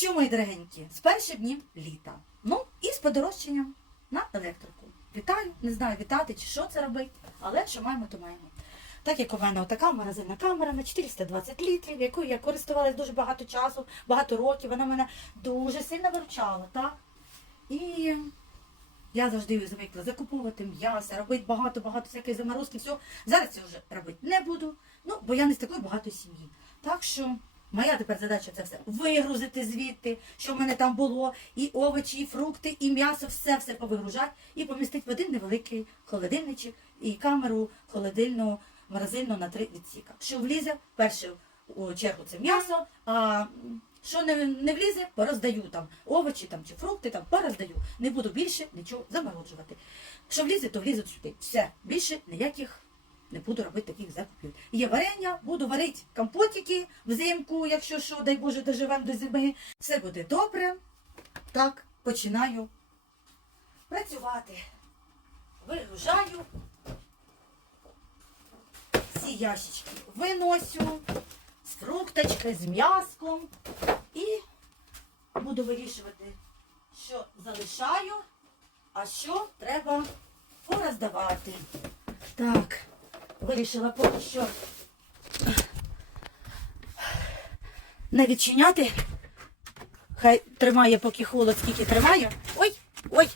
що, мої дорогенькі, з перших днів літа. Ну і з подорожчанням на електрику. Вітаю, не знаю, вітати чи що це робити, але що маємо, то маємо. Так як у мене така морозильна камера на 420 літрів, якою я користувалась дуже багато часу, багато років, вона мене дуже сильно виручала, так? І я завжди звикла закуповувати м'ясо, робити багато-багато всякої заморозки, все. Зараз це вже робити не буду, ну, бо я не з такої багатої сім'ї. Так що моя тепер задача це все вигрузити звідти, що в мене там було, і овочі, і фрукти, і м'ясо, все все повигружати і помістити в один невеликий холодильничок і камеру холодильну, морозильну на три відсіка. Що влізе, перше у чергу це м'ясо, а що не, не влізе, пороздаю там овочі там, чи фрукти, там пороздаю. Не буду більше нічого замороджувати. Що влізе, то влізе сюди. Все, більше ніяких не буду робити таких закупів. Є варення, буду варити компотики взимку, якщо що, дай Боже, доживемо до зими. Все буде добре. Так, починаю працювати. Вигружаю. Всі ящички виносю з фрукточкою, з м'яском. І буду вирішувати, що залишаю, а що треба пороздавати. Так, вирішила поки що не відчиняти. Хай тримає, поки холод, скільки тримає. Ой, ой.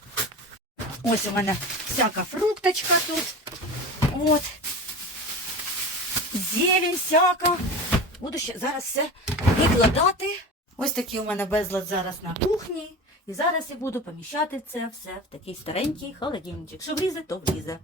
Ось у мене всяка фрукточка тут. От. Зелень всяка. Буду ще зараз все викладати. Ось такий у мене безлад зараз на кухні. І зараз я буду поміщати це все в такий старенький холодильничок. Що влізе, то влізе.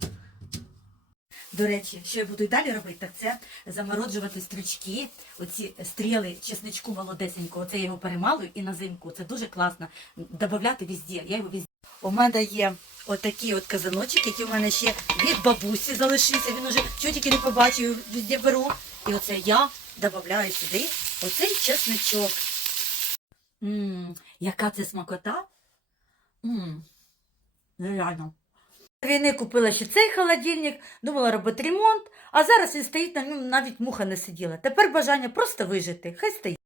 До речі, що я буду і далі робити, так це замороджувати стрічки, оці стріли чесничку молодесенького. Це я його перемалую і на зимку. Це дуже класно. Добавляти везде. Я його везде. У мене є отакий от казаночок, який у мене ще від бабусі залишився. Він уже чого тільки не побачив, везде беру. І оце я додаю сюди оцей чесничок. Ммм, яка це смакота? Ммм, реально. Війни купила ще цей холодильник, думала робити ремонт, а зараз він стоїть, на ньому навіть муха не сиділа. Тепер бажання просто вижити. Хай стоїть.